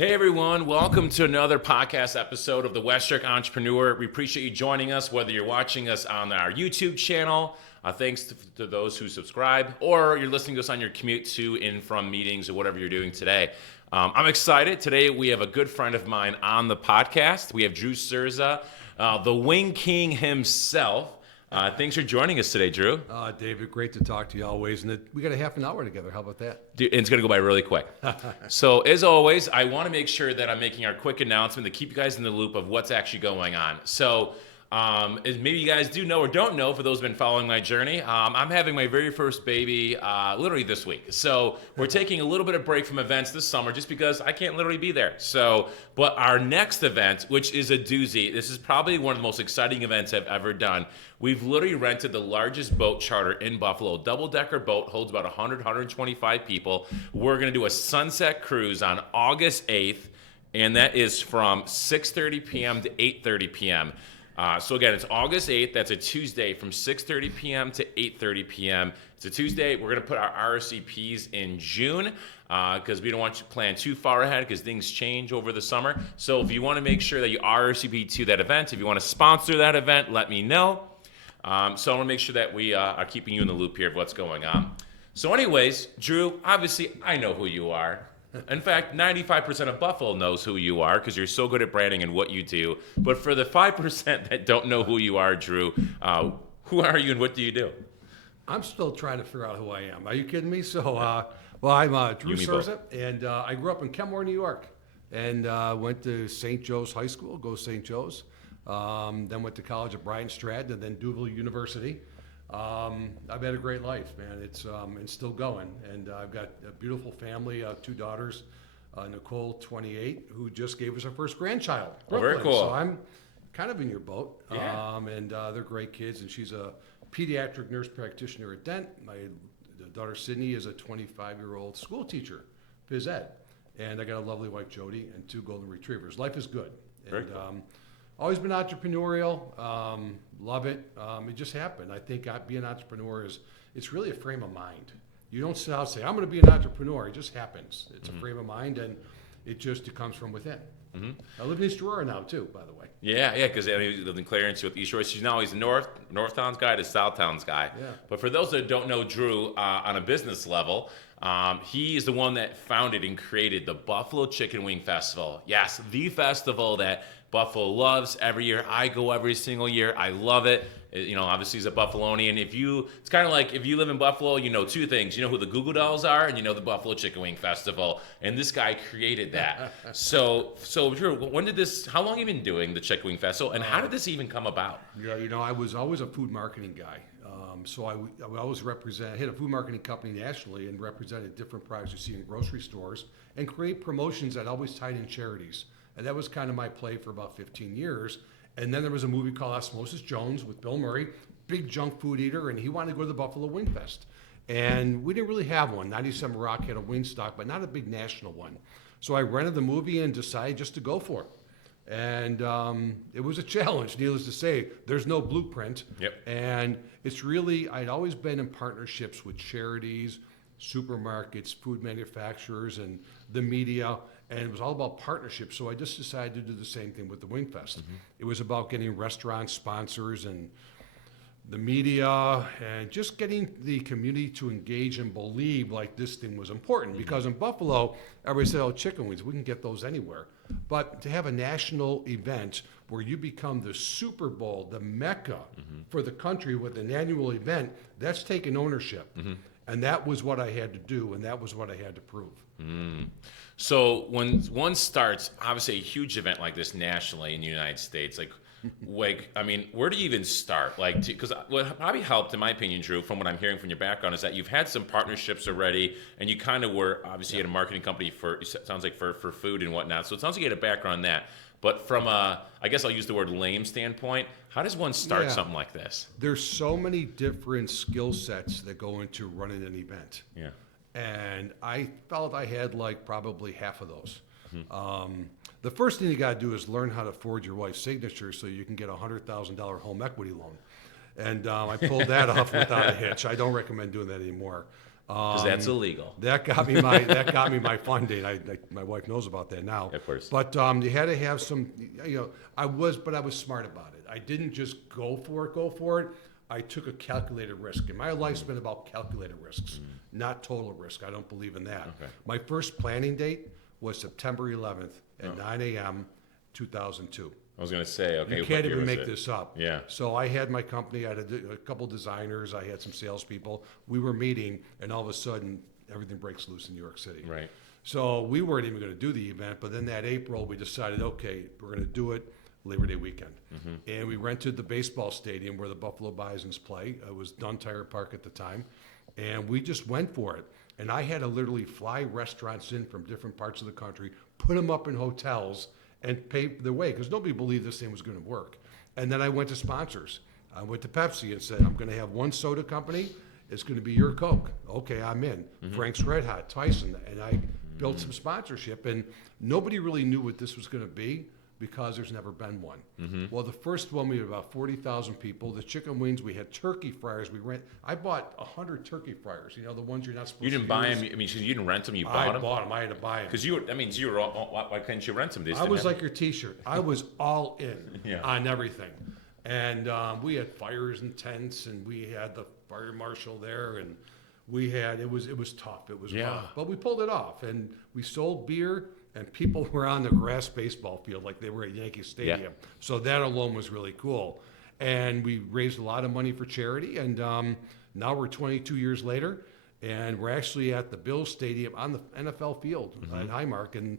Hey everyone, welcome to another podcast episode of the Westchurch Entrepreneur. We appreciate you joining us, whether you're watching us on our YouTube channel, thanks to those who subscribe, or you're listening to us on your commute to and from meetings or whatever you're doing today. I'm excited. Today we have a good friend of mine on the podcast. We have Drew Cerza, the Wing King himself. Thanks for joining us today, Drew. David, great to talk to you always. And we got a half an hour together. How about that? Dude, it's going to go by really quick. So as always, I want to make sure that I'm making our quick announcement to keep you guys in the loop of what's actually going on. So as maybe you guys do know or don't know, for those who've been following my journey, I'm having my very first baby literally this week. So we're taking a little bit of break from events this summer just because I can't literally be there. But our next event, which is a doozy, this is probably one of the most exciting events I've ever done. We've literally rented the largest boat charter in Buffalo. Double-decker boat, holds about 100, 125 people. We're going to do a sunset cruise on August 8th, and that is from 6:30 p.m. to 8:30 p.m. So again, it's August 8th. That's a Tuesday from 6:30 p.m. to 8:30 p.m. It's a Tuesday. We're going to put our RSVPs in June because we don't want you to plan too far ahead because things change over the summer. So if you want to make sure that you RSVP to that event, if you want to sponsor that event, let me know. So I want to make sure that we are keeping you in the loop here of what's going on. So anyways, Drew, obviously I know who you are. In fact, 95% of Buffalo knows who you are because you're so good at branding and what you do. But for the 5% that don't know who you are, Drew, who are you and what do you do? I'm still trying to figure out who I am. Are you kidding me? So, I'm Drew Cerza, and I grew up in Kenmore, New York, and went to St. Joe's High School, go St. Joe's. Then went to college at Bryant Stratton and then Duval University. I've had a great life, man. It's still going, and I've got a beautiful family, 2 daughters, Nicole, 28, who just gave us our first grandchild. Brooklyn. Very cool. So I'm kind of in your boat, Yeah. and they're great kids. And she's a pediatric nurse practitioner at Dent. My daughter Sydney is a 25-year-old school teacher, phys ed, and I got a lovely wife Jody and 2 golden retrievers. Life is good. Very And cool. always been entrepreneurial, love it. It just happened. I think being an entrepreneur it's really a frame of mind. You don't sit out and say, I'm going to be an entrepreneur. It just happens. It's a frame of mind, and it comes from within. Mm-hmm. I live in East Aurora now, too, by the way. Yeah, because he lived in Clarence with East Shore. He's a Northtown's guy to Southtown's guy. Yeah. But for those that don't know Drew on a business level, he is the one that founded and created the Buffalo Chicken Wing Festival. Yes, the festival that Buffalo loves every year. I go every single year. I love it. Obviously he's a Buffalonian. It's kind of like if you live in Buffalo, you know 2 things. You know who the Goo Goo Dolls are, and you know the Buffalo Chicken Wing Festival. And this guy created that. So Drew, how long have you been doing the Chicken Wing Festival, and how did this even come about? Yeah, I was always a food marketing guy. So I would always I had a food marketing company nationally and represented different products you see in grocery stores and create promotions that always tied in charities. And that was kind of my play for about 15 years. And then there was a movie called Osmosis Jones with Bill Murray, big junk food eater, and he wanted to go to the Buffalo Wing Fest. And we didn't really have one. 97 Rock had a wing stock, but not a big national one. So I rented the movie and decided just to go for it. And it was a challenge, needless to say. There's no blueprint. Yep. And it's really, I'd always been in partnerships with charities, supermarkets, food manufacturers, and the media. And it was all about partnerships, so I just decided to do the same thing with the Wing Fest. Mm-hmm. It was about getting restaurant sponsors and the media and just getting the community to engage and believe like this thing was important. Mm-hmm. Because in Buffalo, everybody said, oh, chicken wings, we can get those anywhere. But to have a national event where you become the Super Bowl, the mecca for the country with an annual event, that's taking ownership. Mm-hmm. And that was what I had to do, and that was what I had to prove. Mm. So when one starts, obviously a huge event like this nationally in the United States, where do you even start? Because what probably helped, in my opinion, Drew, from what I'm hearing from your background, is that you've had some partnerships already, and you kind of were obviously at a marketing company for food and whatnot. So it sounds like you had a background in that. But from I guess I'll use the word lame standpoint, how does one start something like this? There's so many different skill sets that go into running an event. Yeah. And I felt I had probably half of those. Mm-hmm. The first thing you got to do is learn how to forge your wife's signature so you can get a $100,000 home equity loan. And I pulled that off without a hitch. I don't recommend doing that anymore. Because that's illegal. That got me my funding. My wife knows about that now. Of course. But you had to have some. I was smart about it. I didn't just go for it. I took a calculated risk. And my life's been about calculated risks, not total risk. I don't believe in that. Okay. My first planning date was September 11th at 9 a.m. 2002. I was going to say, okay. You can't even make this up. Yeah. So I had my company, I had a couple designers, I had some salespeople. We were meeting, and all of a sudden, everything breaks loose in New York City. Right. So we weren't even going to do the event, but then that April, we decided, okay, we're going to do it Labor Day weekend. And we rented the baseball stadium where the Buffalo Bisons play. It was Dunn Tire Park at the time. And we just went for it. And I had to literally fly restaurants in from different parts of the country, put them up in hotels, and pay their way, because nobody believed this thing was going to work. And then I went to sponsors. I went to Pepsi and said, I'm going to have one soda company. It's going to be your Coke. Okay, I'm in. Frank's Red Hot, Tyson. And I built some sponsorship. And nobody really knew what this was going to be because there's never been one. Well, the first one, we had about 40,000 people. The chicken wings, we had turkey fryers. I bought 100 turkey fryers, the ones you're not supposed to use. You didn't buy them? I mean, you didn't rent them, you bought them? I bought them. I had to buy them. Because why couldn't you rent them? I was like your T-shirt. I was all in Yeah. on everything. And we had fires and tents, and we had the fire marshal there, and it was tough. It was rough. But we pulled it off, and we sold beer, and people were on the grass baseball field like they were at Yankee Stadium. Yeah. So that alone was really cool. And we raised a lot of money for charity, and now we're 22 years later, and we're actually at the Bills Stadium on the NFL field at Highmark, and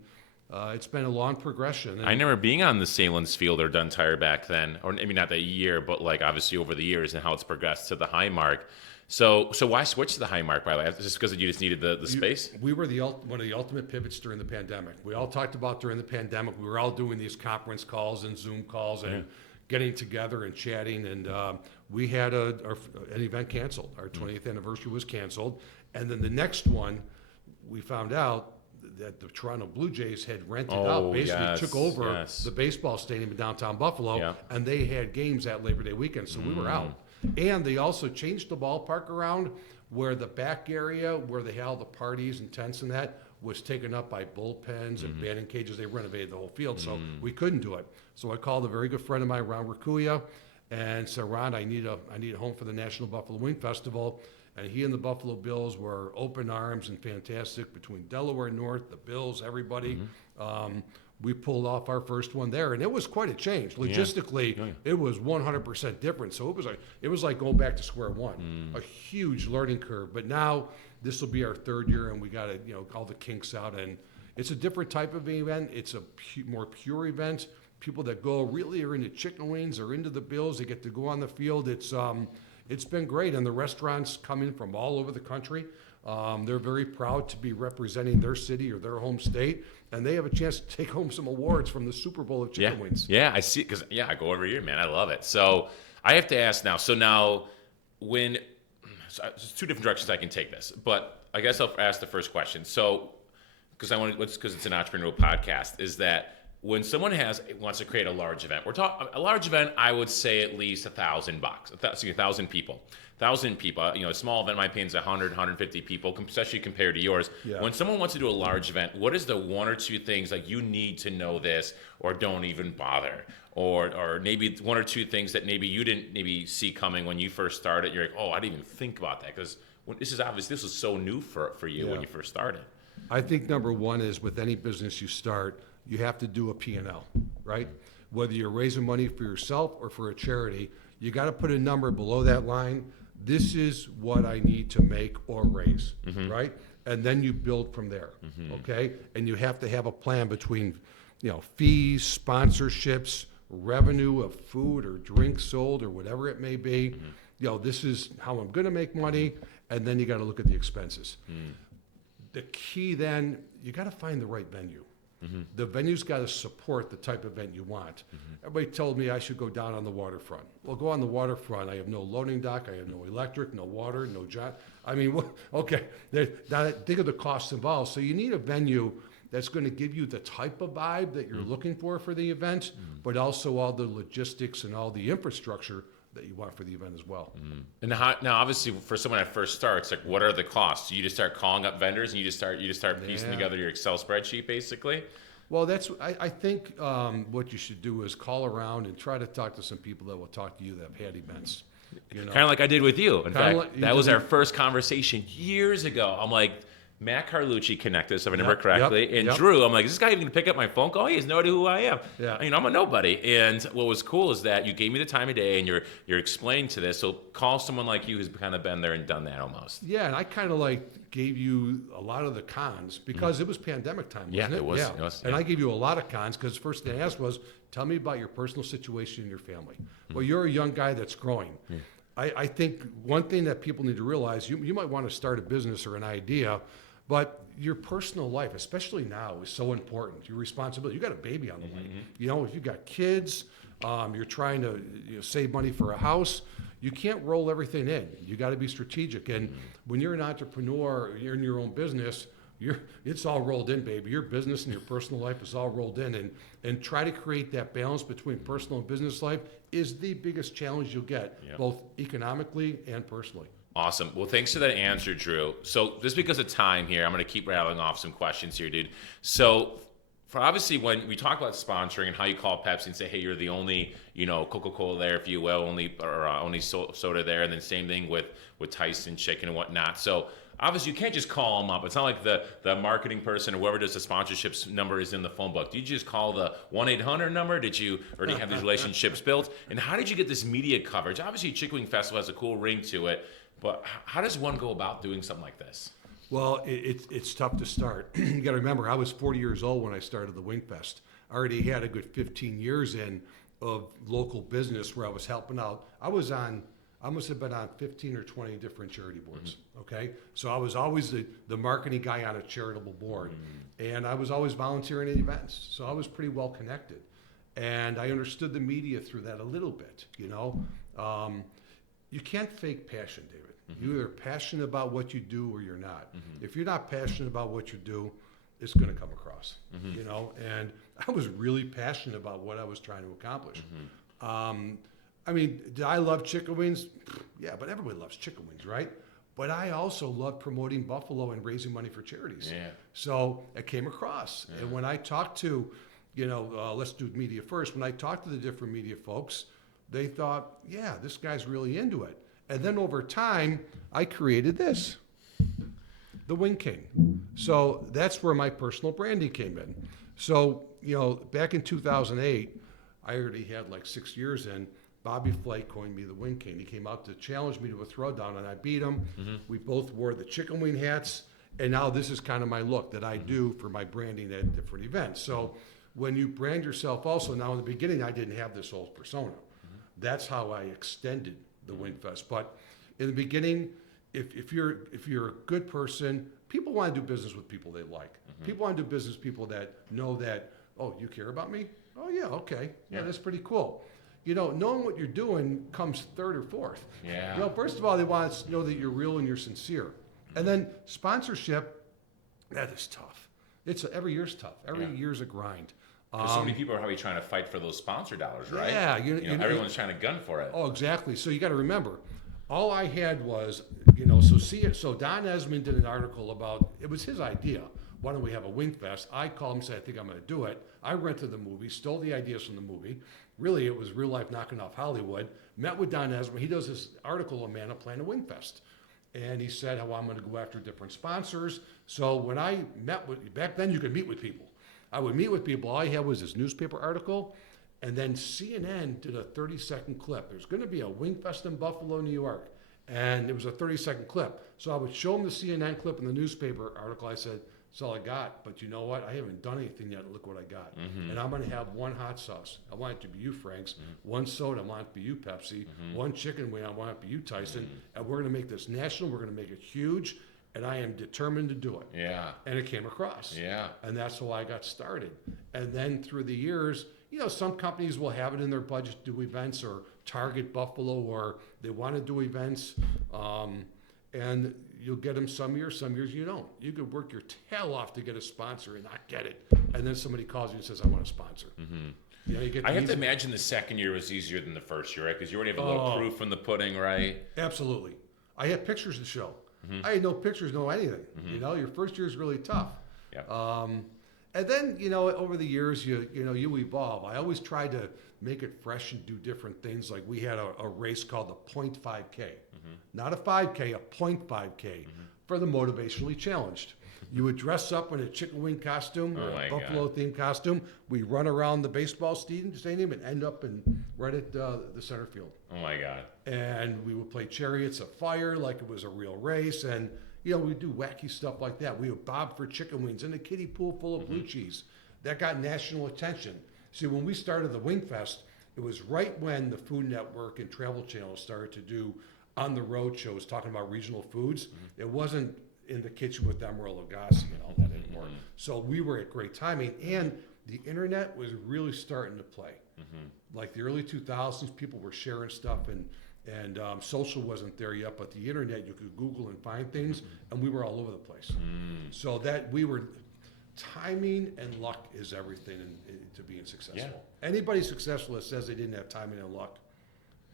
it's been a long progression. And I remember being on the Salins field or Dunn Tire back then, or maybe not that year, but like obviously over the years and how it's progressed to the Highmark. So why switch to the Highmark, by the way? Just because you just needed the space? We were one of the ultimate pivots during the pandemic. We all talked about during the pandemic, we were all doing these conference calls and Zoom calls and getting together and chatting. And we had an event canceled. Our 20th anniversary was canceled. And then the next one, we found out that the Toronto Blue Jays had rented out, basically took over the baseball stadium in downtown Buffalo, and they had games that Labor Day weekend, so we were out. And they also changed the ballpark around where the back area, where they had all the parties and tents and that, was taken up by bullpens and batting cages. They renovated the whole field, so we couldn't do it. So I called a very good friend of mine, Ron Rakuya, and said, Ron, I need a home for the National Buffalo Wing Festival. And he and the Buffalo Bills were open arms and fantastic between Delaware North, the Bills, everybody. We pulled off our first one there, and it was quite a change. Logistically, it was 100% different. So it was like going back to square one, a huge learning curve. But now this will be our third year, and we got to all the kinks out. And it's a different type of event. It's a more pure event. People that go really are into chicken wings or into the Bills. They get to go on the field. It's been great, and the restaurants come in from all over the country. They're very proud to be representing their city or their home state, and they have a chance to take home some awards from the Super Bowl of chicken wings. Yeah, I see. Because I go every year, man. I love it. So I have to ask now. So now, there's two different directions I can take this, but I guess I'll ask the first question. So, because it's an entrepreneurial podcast, is that when someone wants to create a large event, a large event, I would say at least $1,000, 1,000 people. 1,000 people, a small event might pay 100, 150 people, especially compared to yours. Yeah. When someone wants to do a large event, what is the one or two things like you need to know this, or don't even bother, or maybe one or two things that maybe you didn't see coming when you first started? You're like, oh, I didn't even think about that, because this was so new for you when you first started. I think number one is with any business you start, you have to do a P&L, right? Whether you're raising money for yourself or for a charity, you got to put a number below that line. This is what I need to make or raise, right? And then you build from there, okay? And you have to have a plan between, fees, sponsorships, revenue of food or drinks sold or whatever it may be. This is how I'm going to make money, and then you got to look at the expenses. The key then, you got to find the right venue. The venue's got to support the type of event you want. Everybody told me I should go down on the waterfront. Well, go on the waterfront. I have no loading dock. I have no electric, no water, no job. I mean, okay, think of the costs involved. So you need a venue that's going to give you the type of vibe that you're looking for the event, but also all the logistics and all the infrastructure that you want for the event as well. And now, obviously, for someone that first starts, like, what are the costs? You just start calling up vendors, and you just start piecing Yeah. together your Excel spreadsheet, basically. Well, I think what you should do is call around and try to talk to some people that will talk to you that have had events. You know, Kind of like I did with you. In fact, like you that was did our with- first conversation years ago. I'm like, Matt Carlucci connected us, if I remember Yep, correctly. yep, And yep. Drew, I'm like, is this guy even going to pick up my phone call? He has no idea who I am. Yeah. I'm a nobody. And what was cool is that you gave me the time of day and you're explaining to this. So call someone like you who's kind of been there and done that almost. Yeah, and I kind of like gave you a lot of the cons because it was pandemic time, wasn't Yeah, it? it was. Yeah, It was, and yeah. I gave you a lot of cons because first thing I asked was, tell me about your personal situation in your family. Well, you're a young guy that's growing. I think one thing that people need to realize, you might want to start a business or an idea, but your personal life, especially now, is so important. Your responsibility. You got a baby on the way. You know, if you got kids, you're trying to save money for a house. You can't roll everything in. You got to be strategic. And when you're an entrepreneur, you're in your own business. It's all rolled in, baby. Your business and your personal life is all rolled in, and try to create that balance between personal and business life is the biggest challenge you'll get, both economically and personally. Awesome. Well, thanks for that answer, Drew. So just because of time here, I'm going to keep rattling off some questions here, dude. So for obviously when we talk about sponsoring and how you call Pepsi and say, hey, you're the only, Coca-Cola there, if you will, only soda there, and then same thing with Tyson Chicken and whatnot. So obviously you can't just call them up. It's not like the marketing person or whoever does the sponsorships number is in the phone book. Did you just call the 1-800 number? Did you already have these relationships built? And how did you get this media coverage? Obviously Chicken Wing Festival has a cool ring to it, but how does one go about doing something like this? Well, it's tough to start. You got to remember, I was 40 years old when I started the Wing Fest. I already had a good 15 years in of local business where I was helping out. I must have been on 15 or 20 different charity boards, okay? So I was always the marketing guy on a charitable board, and I was always volunteering at events. So I was pretty well connected. And I understood the media through that a little bit, You can't fake passion, David. You're either passionate about what you do or you're not. If you're not passionate about what you do, it's going to come across, And I was really passionate about what I was trying to accomplish. Did I love chicken wings? Yeah, but everybody loves chicken wings, right? But I also love promoting Buffalo and raising money for charities. Yeah. So it came across. Yeah. And when I talked to, let's do media first. When I talked to the different media folks, they thought, yeah, this guy's really into it. And then over time, I created this, the Wing King. So that's where my personal branding came in. So, back in 2008, I already had like 6 years in. Bobby Flake coined me the Wing King. He came out to challenge me to a throwdown, and I beat him. We both wore the chicken wing hats, and now this is kind of my look that I do for my branding at different events. So when you brand yourself also, now in the beginning, I didn't have this whole persona. That's how I extended the Wing Fest. But in the beginning, if you're a good person, people want to do business with people they like. People want to do business with people that know that, oh, you care about me? Oh, yeah, okay. Yeah, that's pretty cool. Knowing what you're doing comes third or fourth. Yeah. First of all, they want to know that you're real and you're sincere. And then sponsorship, that is tough. Every year's tough. Every year's a grind. Because so many people are probably trying to fight for those sponsor dollars, right? Yeah. Everyone's trying to gun for it. Oh, exactly. So you got to remember, all I had was, so Don Esmond did an article about, it was his idea. Why don't we have a Wing Fest? I called him and said, I think I'm going to do it. I rented the movie, stole the ideas from the movie. Really, it was real life knocking off Hollywood. Met with Don Esmond. He does this article on Man Plan a Wing Fest. And he said how I'm going to go after different sponsors. So when I back then you could meet with people. I would meet with people. All I had was this newspaper article. And then CNN did a 30-second clip. There's going to be a Wing Fest in Buffalo, New York. And it was a 30-second clip. So I would show them the CNN clip and the newspaper article. I said, that's all I got. But you know what? I haven't done anything yet. Look what I got. And I'm going to have one hot sauce. I want it to be you, Frank's. One soda. I want it to be you, Pepsi. One chicken wing. I want it to be you, Tyson. And we're going to make this national. We're going to make it huge. And I am determined to do it. Yeah. And it came across. Yeah. And that's how I got started. And then through the years, some companies will have it in their budget to do events or target Buffalo, or they want to do events. And you'll get them some years you don't. You could work your tail off to get a sponsor and not get it. and then somebody calls you and says, I want to sponsor. You know, you get I have to these- imagine the second year was easier than the first year, right? Because you already have a little proof from the pudding, right? Absolutely. I had pictures to show. I had no pictures, no anything. You know, your first year is really tough. Yeah. And then, you know, over the years, you evolve. I always tried to make it fresh and do different things. Like we had a race called the 0.5K. Not a 5K, a 0.5K for the motivationally challenged. You would dress up in a chicken wing costume or a buffalo themed costume. We run around the baseball stadium and end up right at the center field. Oh my God. And we would play Chariots of Fire like it was a real race. And, you know, we'd do wacky stuff like that. We would bob for chicken wings in a kiddie pool full of blue cheese. That got national attention. See, when we started the Wing Fest, it was right when the Food Network and Travel Channel started to do on the road shows talking about regional foods. It wasn't in the kitchen with Emeril Lagasse and all that anymore. So we were at great timing, and the internet was really starting to play. Like the early 2000s, people were sharing stuff, and social wasn't there yet, but the internet, you could Google and find things, and we were all over the place. So that we were, timing and luck is everything to being successful. Anybody successful that says they didn't have timing and luck,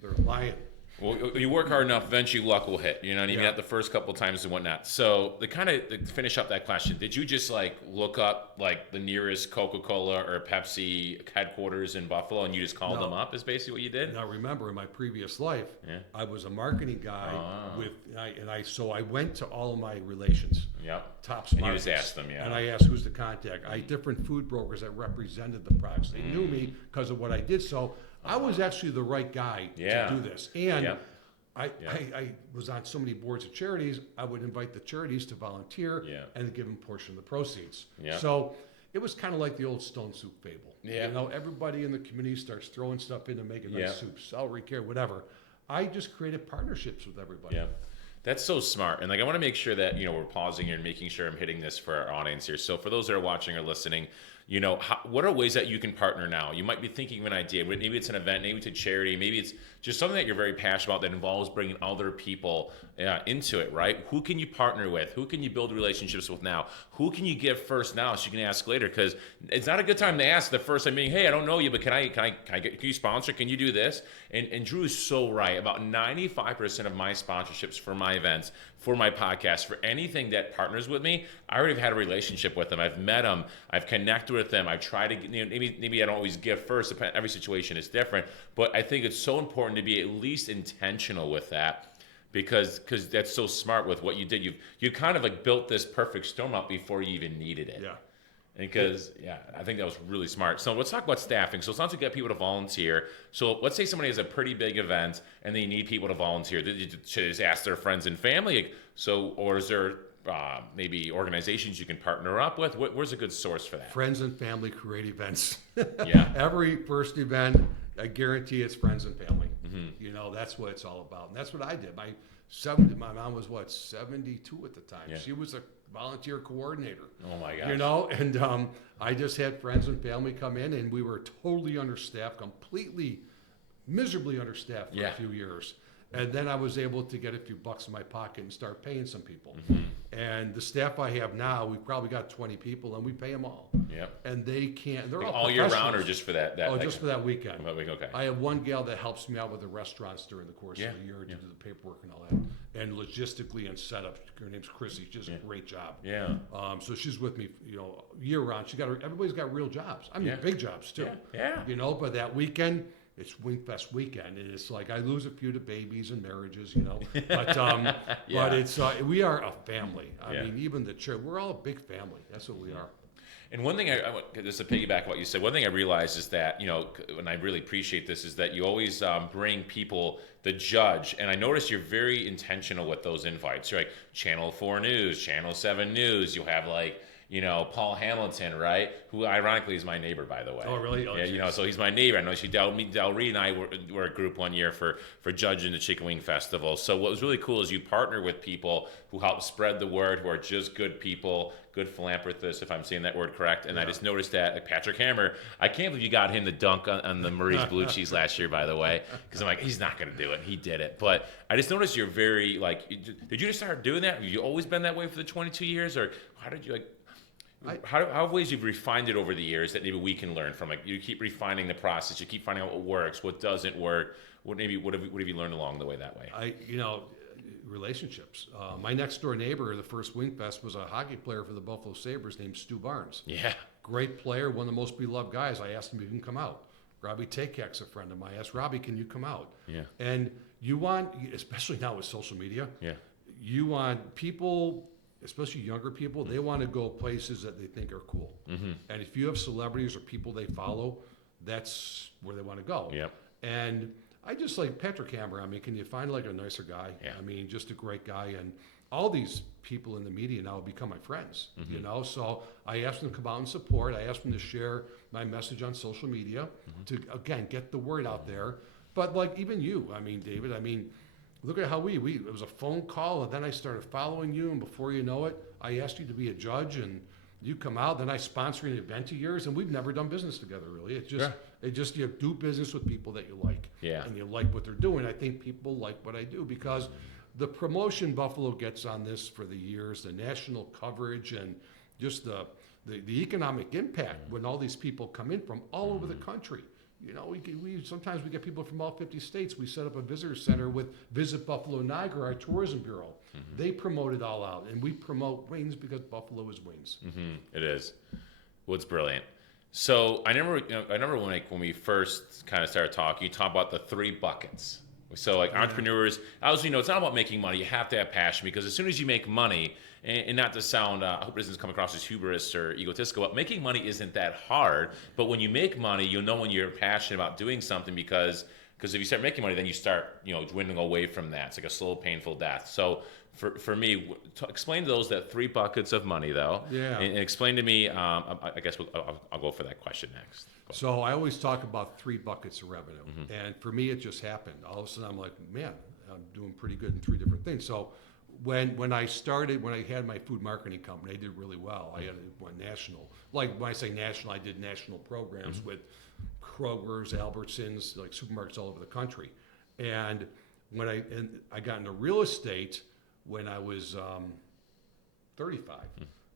they're lying. Well, you work hard enough, eventually luck will hit. You know, and even at the first couple of times and whatnot. So to finish up that question, did you just like look up like the nearest Coca-Cola or Pepsi headquarters in Buffalo and you just called them up? Is basically what you did? Now remember, in my previous life, I was a marketing guy so I went to all of my relations. Top And you just asked them, and I asked who's the contact. I had different food brokers that represented the products. They knew me because of what I did. So I was actually the right guy to do this. And I was on so many boards of charities, I would invite the charities to volunteer and give them a portion of the proceeds. So it was kind of like the old stone soup fable. You know, everybody in the community starts throwing stuff in to make a nice soup, celery, carrot, whatever. I just created partnerships with everybody. That's so smart. And like, I want to make sure that, you know, we're pausing here and making sure I'm hitting this for our audience here. So for those that are watching or listening, you know, what are ways that you can partner now? You might be thinking of an idea. Maybe it's an event, maybe it's a charity, maybe it's just something that you're very passionate about that involves bringing other people into it, right? Who can you partner with? Who can you build relationships with now? Who can you give first now so you can ask later? Because it's not a good time to ask the first time being, hey, I don't know you, but can you sponsor? Can you do this? And Drew is so right. About 95% of my sponsorships for my events, for my podcast, for anything that partners with me, I already have had a relationship with them. I've met them. I've connected with them. I've tried to, you know, maybe I don't always give first. Every situation is different. But I think it's so important to be at least intentional with that, because that's so smart with what you did. You kind of like built this perfect storm up before you even needed it. Because, I think that was really smart. So let's talk about staffing. So it sounds like you got people to volunteer. So let's say somebody has a pretty big event and they need people to volunteer. Should they just ask their friends and family? So, or is there maybe organizations you can partner up with? Where's a good source for that? Friends and family create events. Yeah. Every first event, I guarantee it's friends and family. You know, that's what it's all about. And that's what I did. My mom was 72 at the time. Yeah. She was a volunteer coordinator. Oh my gosh. You know, and I just had friends and family come in, and we were totally understaffed, completely miserably understaffed for a few years. And then I was able to get a few bucks in my pocket and start paying some people. And the staff I have now, we've probably got 20 people, and we pay them all. And they can't. They're all year round, or just for that? Just for that weekend. That week, okay. I have one gal that helps me out with the restaurants during the course of the year to do the paperwork and all that, and logistically and setup. Her name's Chrissy. She does a great job. So she's with me, you know, year round. Everybody's got real jobs. I mean, big jobs too. You know, but that weekend, it's Wingfest weekend, and it's like I lose a few to babies and marriages, you know. But but it's we are a family. I mean, even the church, we're all a big family. That's what we are. And one thing just to piggyback what you said, one thing I realized is that, you know, and I really appreciate this, is that you always bring people, the judge, and I notice you're very intentional with those invites. You're like Channel 4 News, Channel 7 News. You'll have like, you know, Paul Hamilton, right? Who ironically is my neighbor, by the way. Oh, really? Yeah, you know, so he's my neighbor. I know Del Reed and I were a group one year for judging the Chicken Wing Festival. So what was really cool is you partner with people who help spread the word, who are just good people, good philanthropists, if I'm saying that word correct. And I just noticed that, like Patrick Hammer, I can't believe you got him to dunk on the Marie's Blue Cheese last year, by the way, because I'm like, he's not going to do it. He did it. But I just noticed you're very, like, did you just start doing that? Have you always been that way for the 22 years? Or how did you, like, how have ways you've refined it over the years that maybe we can learn from? Like you keep refining the process, you keep finding out what works, what doesn't work. What have you learned along the way that way? Relationships. My next door neighbor, the first Wingfest, was a hockey player for the Buffalo Sabres named Stu Barnes. Yeah. Great player, one of the most beloved guys. I asked him if he can come out. Robbie Takek's a friend of mine. I asked Robbie, can you come out? Yeah. And you want, especially now with social media, Yeah. you want people, especially younger people, they want to go places that they think are cool. Mm-hmm. And if you have celebrities or people they follow, that's where they want to go. Yep. And I just like Patrick Hammer. I mean, can you find like a nicer guy? Yeah. I mean, just a great guy. And all these people in the media now have become my friends, you know? So I asked them to come out and support. I asked them to share my message on social media to, again, get the word out there. But like even you, I mean, David, I mean, look at how it was a phone call and then I started following you. And before you know it, I asked you to be a judge and you come out, then I sponsor an event of yours and we've never done business together really. It just, you do business with people that you like. Yeah. And you like what they're doing. I think people like what I do because the promotion Buffalo gets on this for the years, the national coverage and just the economic impact when all these people come in from all over the country. You know, we sometimes we get people from all 50 states. We set up a visitor center with Visit Buffalo Niagara, our tourism bureau. They promote it all out, and we promote wings because Buffalo is wings. It is. Well, it's brilliant. So I remember when we first kind of started talking, you talked about the 3 buckets. So like entrepreneurs, obviously, it's not about making money. You have to have passion because as soon as you make money, and not to sound, I hope it doesn't come across as hubris or egotistical, but making money isn't that hard. But when you make money, you'll know when you're passionate about doing something because if you start making money, then you start, dwindling away from that. It's like a slow, painful death. So for me, explain to those that 3 buckets of money, though. Yeah. And explain to me, I guess I'll go for that question next. So I always talk about 3 buckets of revenue. And for me, it just happened. All of a sudden, I'm like, man, I'm doing pretty good in 3 different things. So when I had my food marketing company, I did really well. I went national. Like when I say national, I did national programs with Kroger's, Albertsons, like supermarkets all over the country. And when I got into real estate when I was 35.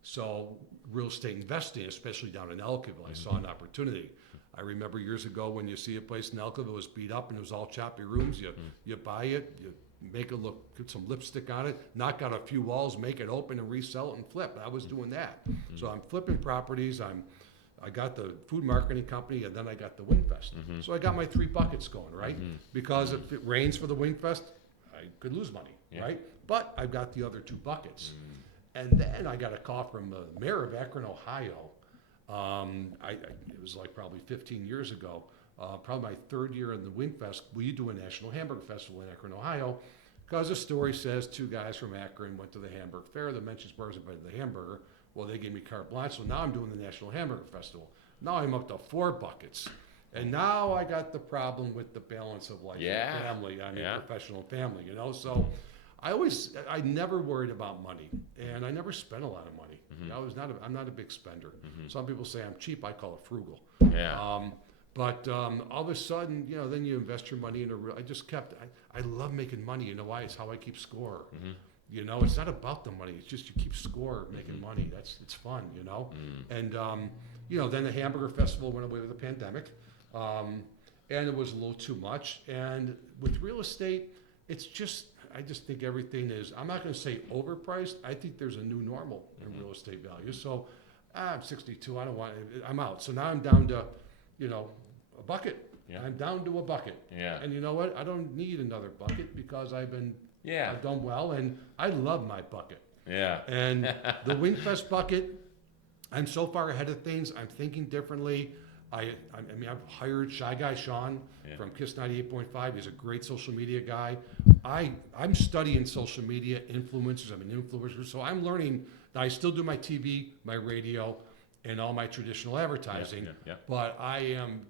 So real estate investing, especially down in Elkville, I saw an opportunity. I remember years ago when you see a place in Elkville that was beat up and it was all choppy rooms, you buy it, you make it look, put some lipstick on it, knock out a few walls, make it open and resell it and flip. I was doing that. So I'm flipping properties. I got the food marketing company and then I got the Wingfest. So I got my 3 buckets going, right? Because if it rains for the Wingfest, I could lose money, right? But I've got the other 2 buckets. And then I got a call from the mayor of Akron, Ohio. It was like probably 15 years ago, probably my 3rd year in the Wingfest. Will you do a national hamburger festival in Akron, Ohio? Because the story says 2 guys from Akron went to the Hamburger Fair. The Mentions Bars invited the hamburger. Well, they gave me carte blanche, so now I'm doing the National Hamburger Festival. Now I'm up to 4 buckets. And now I got the problem with the balance of life and family. I mean, professional family, So I never worried about money, and I never spent a lot of money. I'm not a big spender. Some people say I'm cheap. I call it frugal. But all of a sudden, then you invest your money in I love making money. You know why? It's how I keep score. It's not about the money. It's just you keep score making money. It's fun, And, then the Hamburger Festival went away with the pandemic. And it was a little too much. And with real estate, I just think everything is, I'm not going to say overpriced. I think there's a new normal in real estate value. So I'm 62. I'm out. So now I'm down to, a bucket. I'm down to a bucket. And you know what? I don't need another bucket because I've done well and I love my bucket. And the Wingfest bucket, I'm so far ahead of things. I'm thinking differently. I've hired Shy Guy Sean from KISS 98.5. He's a great social media guy. I'm studying social media influencers. I'm an influencer, so I'm learning. I still do my TV, my radio, and all my traditional advertising. But I am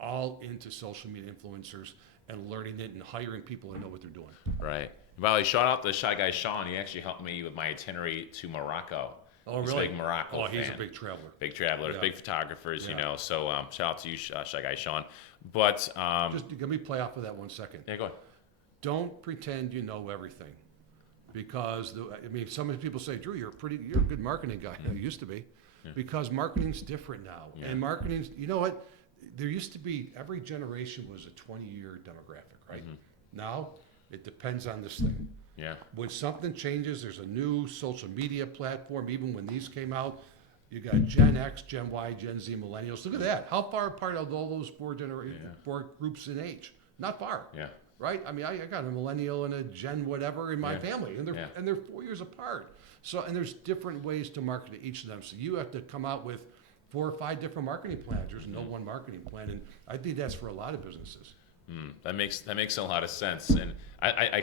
all into social media influencers and learning it and hiring people that know what they're doing. Right. By the way, shout out to Shy Guy Sean. He actually helped me with my itinerary to Morocco. Oh, really? He's a big Morocco fan. He's a big traveler. Big travelers, big photographers, So shout out to you, Shy Guy Sean. But just let me play off of that 1 second. Yeah, go ahead. Don't pretend you know everything, because some people say, Drew, you're a good marketing guy. You used to be, because marketing's different now. Yeah. And marketing's, you know what? There used to be, every generation was a 20-year demographic, right? Now, it depends on this thing. Yeah. When something changes, there's a new social media platform. Even when these came out, you got Gen X, Gen Y, Gen Z, Millennials. Look at that. How far apart are all those four groups in age? Not far. Yeah. Right? I mean, I got a millennial and a Gen whatever in my family, and they're 4 years apart. So, and there's different ways to market to each of them. So you have to come out with 4 or 5 different marketing plans. There's no one marketing plan, and I think that's for a lot of businesses. That makes a lot of sense, and I'm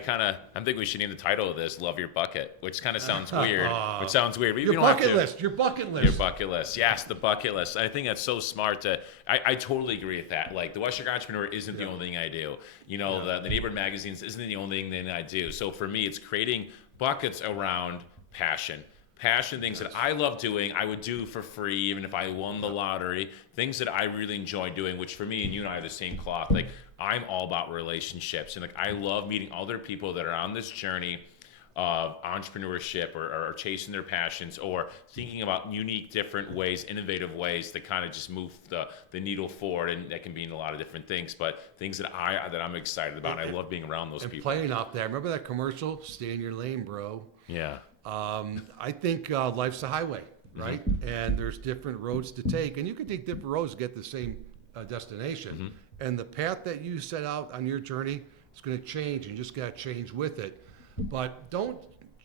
thinking we should name the title of this "Love Your Bucket," which kind of sounds weird. Which sounds weird. But Your you don't have bucket to. list. Your bucket list. Your bucket list. Yes, the bucket list. I think that's so smart. I totally agree with that. Like the Western Entrepreneur isn't the only thing I do. You know, the neighborhood magazines isn't the only thing I do. So for me, it's creating buckets around passion. Things that I love doing, I would do for free, even if I won the lottery. Things that I really enjoy doing, which for me and you and I are the same cloth. Like I'm all about relationships, and like I love meeting other people that are on this journey of entrepreneurship or chasing their passions or thinking about unique, different ways, innovative ways to kind of just move the needle forward. And that can be in a lot of different things, but things that I'm excited about. And I love being around those people. Playing off that. Remember that commercial? Stay in your lane, bro. Yeah. I think life's a highway, right? And there's different roads to take, and you can take different roads to get the same destination. And the path that you set out on your journey is going to change, and you just got to change with it. But don't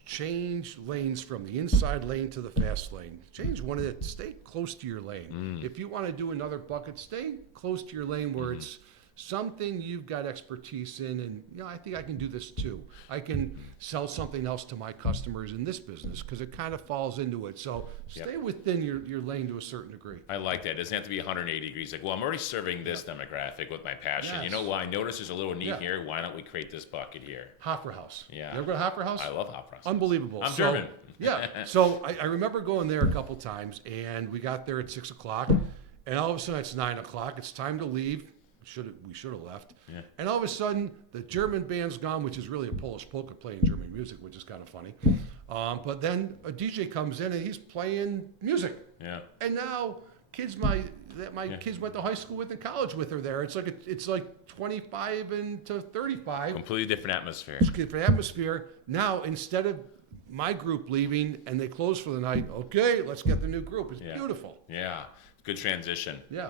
change lanes from the inside lane to the fast lane. Change one of it. Stay close to your lane. If you want to do another bucket, stay close to your lane where it's something you've got expertise in, and I think I can do this too. I can sell something else to my customers in this business because it kind of falls into it. So stay within your lane to a certain degree. I like that. It doesn't have to be 180 degrees. Like, well, I'm already serving this demographic with my passion. Yes. You know what? I notice there's a little need here. Why don't we create this bucket here? Hopper House. Yeah. You ever go to Hopper House? I love Hopper House. Unbelievable. I'm German. Yeah. So I remember going there a couple times, and we got there at 6 o'clock, and all of a sudden it's 9 o'clock. It's time to leave. We should have left. Yeah. And all of a sudden, the German band's gone, which is really a Polish polka playing German music, which is kind of funny. But then a DJ comes in and he's playing music. Yeah. And now kids my kids went to high school with and college with are there. It's like 25 and to 35. Completely different atmosphere. It's a different atmosphere. Now instead of my group leaving and they close for the night, okay, let's get the new group. It's beautiful. Yeah. Good transition. Yeah.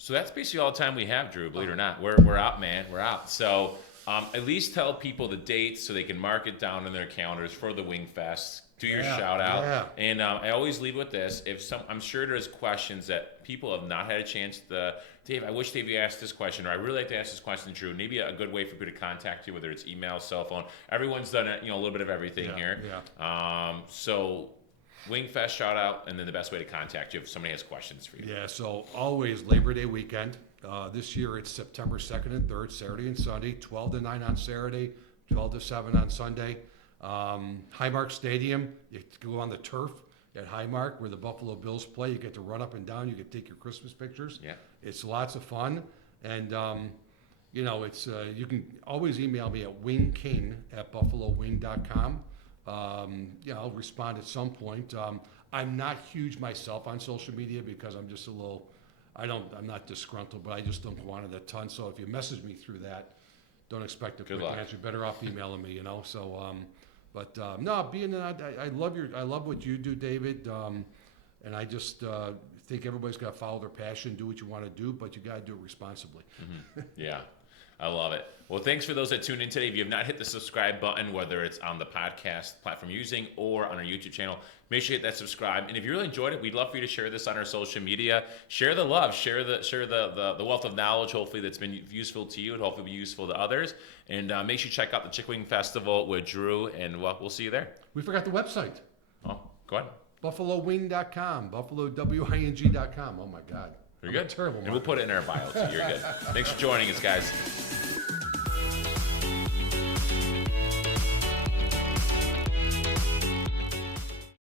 So that's basically all the time we have, Drew, believe it or not. We're out, man. We're out. So at least tell people the dates so they can mark it down in their calendars for the Wing Fest. Do your shout out. Yeah. And I always leave with this. I'm sure there's questions that people have not had a chance to. Dave, I wish Dave you asked this question, or I really like to ask this question, Drew. Maybe a good way for people to contact you, whether it's email, cell phone. Everyone's done a little bit of everything here. Yeah. So Wingfest shout out, and then the best way to contact you if somebody has questions for you. Yeah, so always Labor Day weekend. This year it's September 2nd and 3rd, Saturday and Sunday, 12 to 9 on Saturday, 12 to 7 on Sunday. Highmark Stadium, you go on the turf at Highmark where the Buffalo Bills play. You get to run up and down. You get to take your Christmas pictures. Yeah. It's lots of fun. And, it's you can always email me at wingking@buffalowing.com. I'll respond at some point. I'm not huge myself on social media because I'm just I'm not disgruntled, but I just don't want it a ton. So if you message me through that, don't expect a quick answer. You're better off emailing me, So, I love what you do, David. And I just think everybody's got to follow their passion, do what you want to do, but you got to do it responsibly. Yeah. I love it. Well, thanks for those that tuned in today. If you have not hit the subscribe button, whether it's on the podcast platform you're using or on our YouTube channel, make sure you hit that subscribe. And if you really enjoyed it, we'd love for you to share this on our social media. Share the love, share the wealth of knowledge, hopefully that's been useful to you and hopefully be useful to others. And make sure you check out the Chick Wing Festival with Drew, and we'll see you there. We forgot the website. Oh, go ahead. BuffaloWing.com, BuffaloWing.com. Oh my God. You're good. Terrible. And we'll put it in our bio too. You're good. Thanks for joining us, guys.